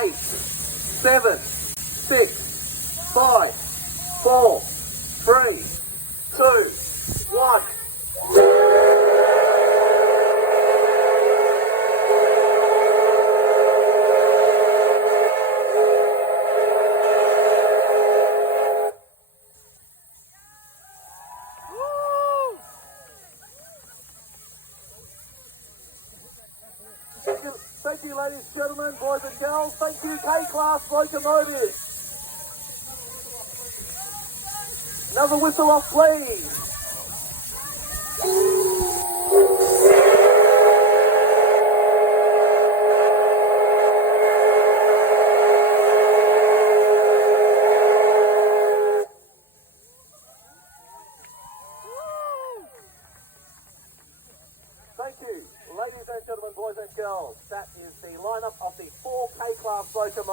8, 7, 6, 5, 4, 3, 2, 1. Thank you, ladies and gentlemen, boys and girls. Thank you, K-Class Locomotives. Another whistle off, please. Thank you, ladies and gentlemen, boys and girls. That is the lineup of the 4 K-Class locomotives.